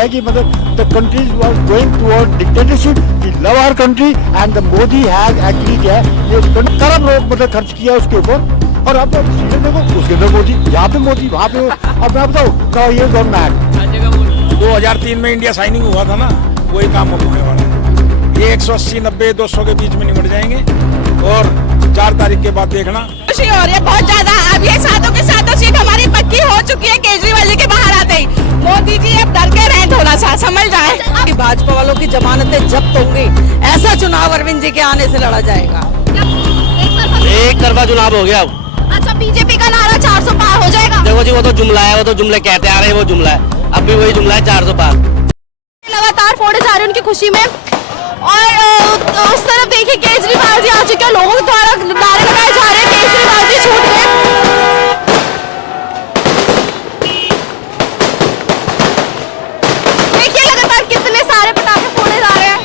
क्या है कि मतलब the country was going toward dictatorship, we love our country and the Modi has actually क्या है ये करोड़ मतलब खर्च किया उसके ऊपर। और अब सीधे देखो उसके अंदर मोदी, यहाँ पे मोदी, वहाँ पे। अब मैं बताऊँ ये गॉन मैड 2003 में इंडिया साइनिंग हुआ था ना, वही काम अब होने वाला है। ये 180, 90, 200 के बीच में निपट जाएंगे और 4 तारीख के बाद देखना। खुशी हो रही है बहुत ज्यादा। अब ये सातों के सातों सीट हमारी पक्की हो चुकी है केजरीवाल जी के बाहर आते ही। मोदी जी अब डर के रहे, थोड़ा सा समझ जाए। भाजपा वालों की जमानतें जब्त होंगी, ऐसा चुनाव अरविंद जी के आने से लड़ा जाएगा। एक तरफा चुनाव हो गया अब। अच्छा, बीजेपी का नारा 400 पार हो जाएगा। देखो जी, वो तो जुमला है, वो तो जुमले कहते आ रहे हैं, वो जुमला है। अब भी वही जुमला है, 400 पार। लगातार फोड़े जा रहे हैं उनकी खुशी में। और उस तरफ देखिए केजरीवाल जी आ चुके हैं, लोगों द्वारा नारे लगाए जा रहे हैं केजरीवाल जी छूट गए। देखिए लगातार कितने सारे पटाखे फोड़े जा रहे हैं।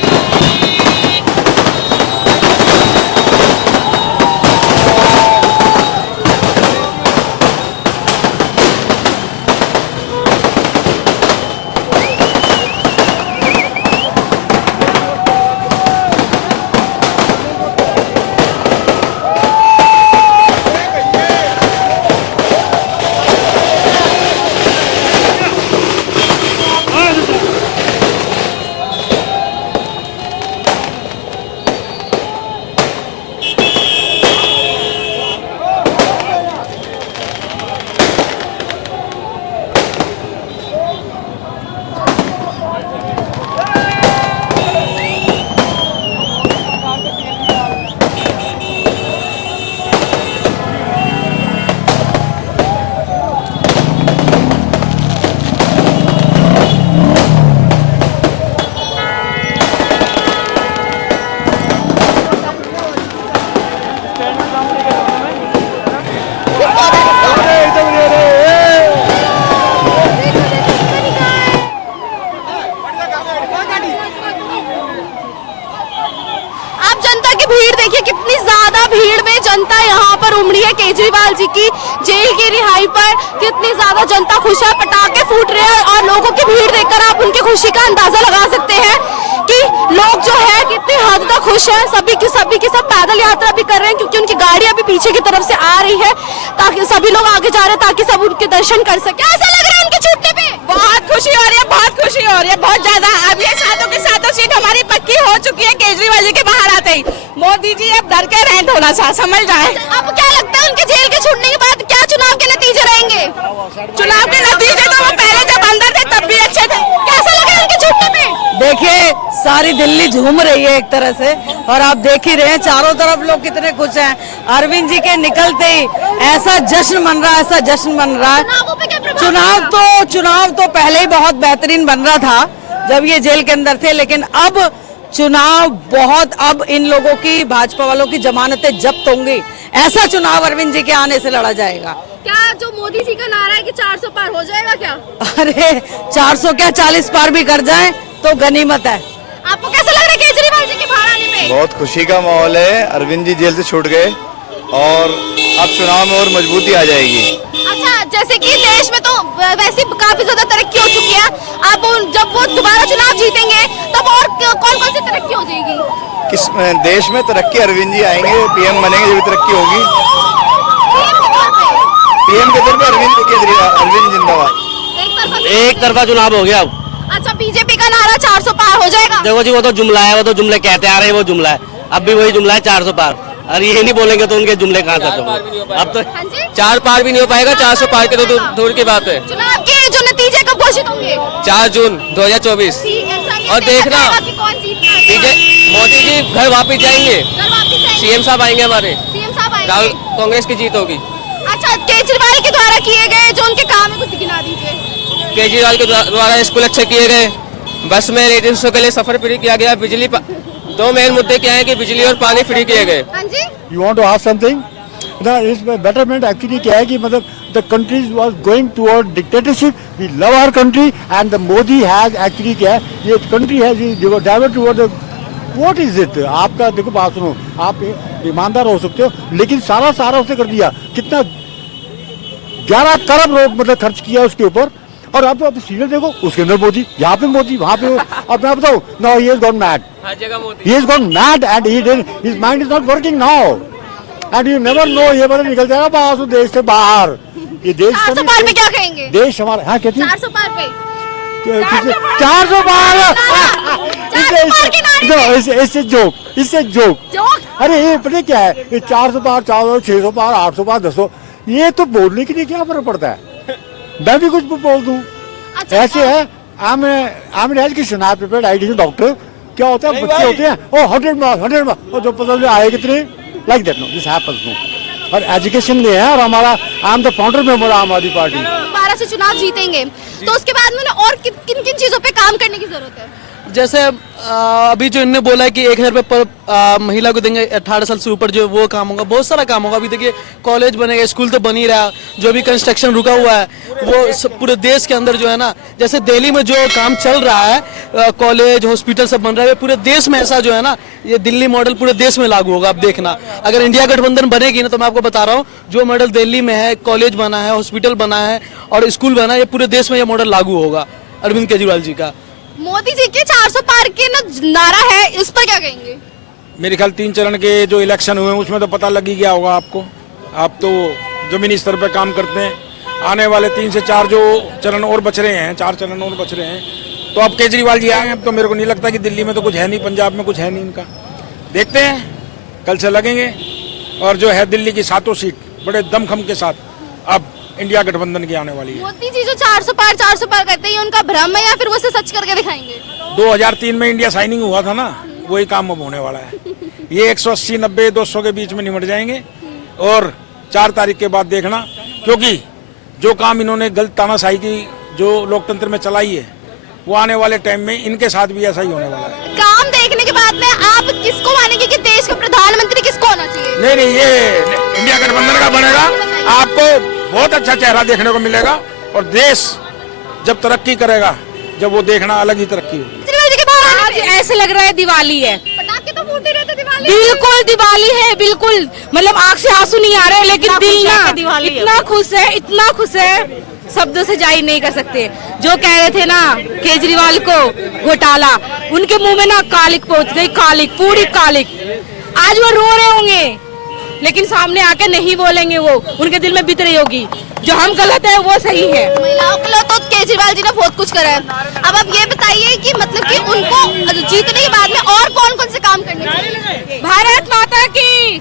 भीड़ देखिए कितनी ज्यादा भीड़ में जनता यहाँ पर उमड़ी है केजरीवाल जी की जेल की रिहाई पर। कितनी ज्यादा जनता खुश है, पटाखे फूट रहे हैं और लोगों की भीड़ देखकर आप उनकी खुशी का अंदाजा लगा सकते हैं कि लोग जो है कितनी हद तक खुश है। सभी की सब पैदल यात्रा भी कर रहे हैं क्योंकि उनकी गाड़ी अभी पीछे की तरफ से आ रही है, ताकि सभी लोग आगे जा रहे हैं ताकि सब उनके दर्शन कर सके। ऐसा लग रहा है उनके छूटने पे बहुत खुशी हो रही है, बहुत खुशी हो रही है बहुत ज्यादा। अब ये सातों के सातों सीट हमारी पक्की हो चुकी है केजरीवाल जी के बाहर आते ही। मोदी जी अब डर के रहे, थोड़ा सा समझ जाए। अब क्या लगता है उनके जेल के छूटने के बाद क्या चुनाव के नतीजे रहेंगे? चुनाव के नतीजे तो वो पहले जब अंदर थे तब भी अच्छे थे। कैसा लगा उनके छूटने पे? देखिए सारी दिल्ली झूम रही है एक तरह से, और आप देख ही रहे हैं चारों तरफ लोग कितने खुश हैं। अरविंद जी के निकलते ही ऐसा जश्न मन रहा है, ऐसा जश्न बन रहा है। चुनाव तो पहले ही बहुत बेहतरीन बन रहा था जब ये जेल के अंदर थे, लेकिन अब चुनाव बहुत, अब इन लोगों की, भाजपा वालों की जमानतें जब्त होंगी, ऐसा चुनाव अरविंद जी के आने से लड़ा जाएगा। क्या जो मोदी जी का नारा है कि 400 पार हो जाएगा क्या? अरे 400 क्या 40 पार भी कर जाएं तो गनीमत है। आपको कैसा लग रहा है केजरीवाल जी के बाहर आने पे? बहुत खुशी का माहौल है। अरविंद जी जेल से छूट गए और अब चुनाव में और मजबूती आ जाएगी। अच्छा, जैसे कि देश में तो वैसे काफी ज्यादा तरक्की हो चुकी है, अब जब वो दोबारा चुनाव जीतेंगे तब और कौन कौन सी तरक्की हो जाएगी? किस देश में तरक्की? अरविंद जी आएंगे, पीएम बनेंगे, जब तरक्की होगी। पीएम के तौर पे अरविंद केजरीवाल, अरविंद जिंदाबाद। एक तरफा चुनाव हो गया अब। अच्छा, बीजेपी का नारा 400 पार हो जाएगा। देखो जी, वो तो जुमला है, वो तो जुमले कहते आ रहे हैं, वो जुमला है। अब भी वही जुमला है, 400 पार। और ये नहीं बोलेंगे तो उनके जुमले कहाँ से होंगे? अब तो 4 पार भी नहीं हो पाएगा, 400 पार के तो दूर की बात है। चुनाव के जो नतीजे कब घोषित होंगे? 4 जून 2024। और देखना मोदी जी घर वापिस जाएंगे, सीएम साहब आएंगे, हमारे राहुल, कांग्रेस की जीत होगी। अच्छा, केजरीवाल के द्वारा किए गए जो उनके काम है कुछ गिना दीजिए। केजरीवाल के द्वारा स्कूल अच्छे किए गए, बस में लेडीजों के लिए सफर फ्री किया गया, बिजली, 2 मेन मुद्दे क्या है कि बिजली और पानी फ्री किए गए। You want to ask something? ना इस betterment एक्चुअली क्या है कि मतलब the country was going toward dictatorship. We love our country and the Modi has actually क्या है ये country has diverted toward the what is it? आपका देखो बात सुनो, आप ईमानदार हो सकते हो लेकिन सारा उसने कर दिया। कितना 11 करोड़ मतलब खर्च किया उसके ऊपर और आप सीरियल देखो, उसके अंदर मोदी, यहाँ पे मोदी, वहाँ पे अब मैं बताऊँ, now he has gone mad, हर जगह Modi, he has gone mad and his mind is not working now and you never know, ये बार निकल जाएगा बाहर से, देश से बाहर। ये देश 400 पार पे क्या कहेंगे? देश हमारा, हाँ कहती 400 पार पे 400 पार, इससे जोक, अरे ये पता क्या है, ये 400 पार, 400, 600 पार, 800 पार, 1000, ये तो बोलने के लिए क्या फर्क पड़ता है, मैं भी कुछ बोल दूं। ऐसे है, I'm an education, I prepared IT doctor, क्या होता है बच्चे होते हैं, ओ 100 मार्क्स, और जो पता चले आए कितने, like that, no this happens no. और एजुकेशन में है, और हमारा I am the founder member Aam Aadmi party. 12 से चुनाव जीतेंगे तो उसके बाद में और किन किन चीजों पे काम करने की जरूरत है? जैसे अभी जो इन्होंने बोला है कि 1000 रुपये पर महिला को देंगे 18 साल से ऊपर, जो वो काम होगा, बहुत सारा काम होगा। अभी देखिए कॉलेज बनेगा, स्कूल तो बन ही रहा, जो भी कंस्ट्रक्शन रुका हुआ है वो पूरे देश के अंदर जो है ना, जैसे दिल्ली में जो काम चल रहा है, कॉलेज हॉस्पिटल सब बन रहा है, पूरे देश में ऐसा जो है ना, ये दिल्ली मॉडल पूरे देश में लागू होगा। आप देखना, अगर इंडिया गठबंधन बनेगी ना, तो मैं आपको बता रहा हूँ, जो मॉडल दिल्ली में है, कॉलेज बना है, हॉस्पिटल बना है और स्कूल बना है, ये पूरे देश में ये मॉडल लागू होगा अरविंद केजरीवाल जी का। मोदी जी के 400 पार के नारा है, इस पर क्या कहेंगे? मेरे ख्याल 3 चरण के जो इलेक्शन हुए उसमें तो पता लग ही गया होगा आपको। आप तो जमीनी स्तर पर काम करते हैं, आने वाले 3 से 4 जो चरण और बच रहे हैं, 4 चरण और बच रहे हैं, तो अब केजरीवाल जी आए हैं, अब तो मेरे को नहीं लगता कि दिल्ली में तो कुछ है नहीं, पंजाब में कुछ है नहीं इनका, देखते हैं, कल से लगेंगे। और जो है दिल्ली की 7 सीट बड़े दमखम के साथ अब इंडिया गठबंधन की आने वाली है। मोदी जी जो 400 पार कहते हैं, उनका भ्रम है या फिर वो इसे सच करके दिखाएंगे? 2003 में इंडिया साइनिंग हुआ था ना, वही काम अब होने वाला है। ये 180, 90, 200 के बीच में निमट जाएंगे और 4 तारीख के बाद देखना, क्योंकि जो काम इन्होंने गलत तानाशाही की जो लोकतंत्र में चलाई है, वो आने वाले टाइम में इनके साथ भी ऐसा ही होने वाला है। काम देखने के बाद में आप किसको मानेंगे कि देश का प्रधानमंत्री किसको होना चाहिए? नहीं, ये इंडिया गठबंधन का बनेगा, आपको बहुत अच्छा चेहरा देखने को मिलेगा और देश जब तरक्की करेगा, जब वो देखना अलग ही तरक्की होगी। आज ऐसे लग रहा है दिवाली है, पटाखे तो फूटे रहते दिवाली, बिल्कुल दिवाली है, बिल्कुल, मतलब आंख से आंसू नहीं आ रहे, लेकिन दिल ना इतना खुश है, शब्दों से जाहिर नहीं कर सकते। जो कह रहे थे ना केजरीवाल को घोटाला, उनके मुंह में ना कालिक पहुंच गई, कालिक, पूरी कालिक। आज वो रो रहे होंगे, लेकिन सामने आके नहीं बोलेंगे, वो उनके दिल में बीत रही होगी, जो हम गलत है वो सही है। महिलाओं के लिए तो केजरीवाल जी ने बहुत कुछ करा है। अब आप ये बताइए कि मतलब कि उनको जीतने के बाद में और कौन कौन से काम करने चाहिए? भारत माता की,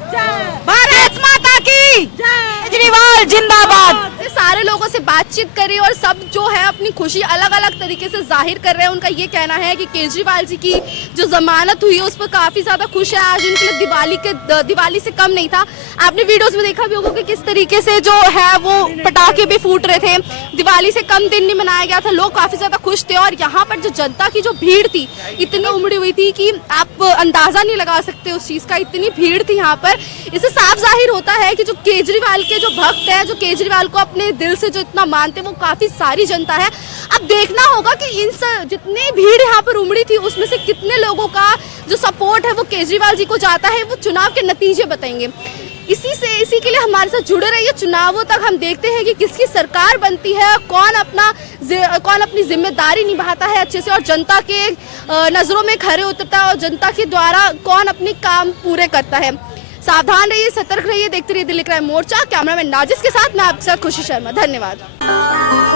भारत माता की, केजरीवाल जिंदाबाद। सारे लोगों से बातचीत करी और सब जो है अपनी खुशी अलग अलग तरीके से जाहिर कर रहे हैं। उनका ये कहना है कि केजरीवाल जी की जो जमानत हुई है उस पर काफी ज्यादा खुश है। आज उनके लिए दिवाली से कम नहीं था। आपने वीडियोस में देखा भी होगा कि किस तरीके से जो है वो पटाखे भी फूट रहे थे, दिवाली से कम दिन नहीं मनाया गया था, लोग काफी ज्यादा खुश थे। और यहाँ पर जो जनता की जो भीड़ थी इतनी उमड़ी हुई थी कि आप अंदाजा नहीं लगा सकते उस चीज का, इतनी भीड़ थी यहाँ पर। इससे साफ जाहिर होता है कि जो केजरीवाल के जो भक्त है, जो केजरीवाल को अपने दिल से जो इतना मानते हैं, वो काफी सारी जनता है। अब देखना होगा कि इन जितनी भीड़ यहाँ पर उमड़ी थी उसमें से कितने लोगों का जो सपोर्ट है वो केजरीवाल जी को जाता है, वो चुनाव के नतीजे बताएंगे। इसी के लिए हमारे साथ जुड़े रहिए। चुनावों तक हम देखते हैं कि किसकी सरकार बनती है, कौन अपनी जिम्मेदारी निभाता है अच्छे से और जनता के नजरों में खरे उतरता है और जनता के द्वारा कौन अपने काम पूरे करता है। सावधान रहिए, सतर्क रहिए, देखते रहिए दिल्ली क्राइम मोर्चा। कैमरामैन नाजिस के साथ मैं आपके साथ खुशी शर्मा। धन्यवाद।